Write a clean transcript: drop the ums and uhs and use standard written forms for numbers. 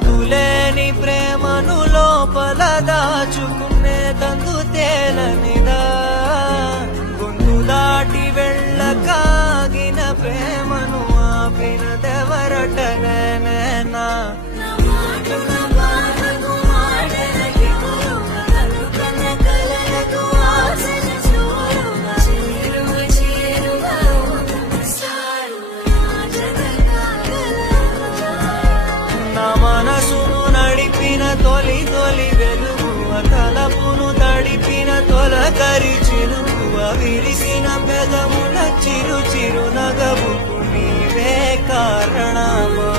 అంతులేని ప్రేమను లోపల దాచుకునే తందు తేలనిదా గొంతు దాటి వెళ్ళకాగిన ప్రేమను ఆపినదెవరటనేనా మనసును నడిపిన తొలి తొలి వెలుగువ తలపును తడిపిన తొలకరి చిలువ విరిసిన పెదముల చిరు చిరు నగవుకు నీవే కారణమా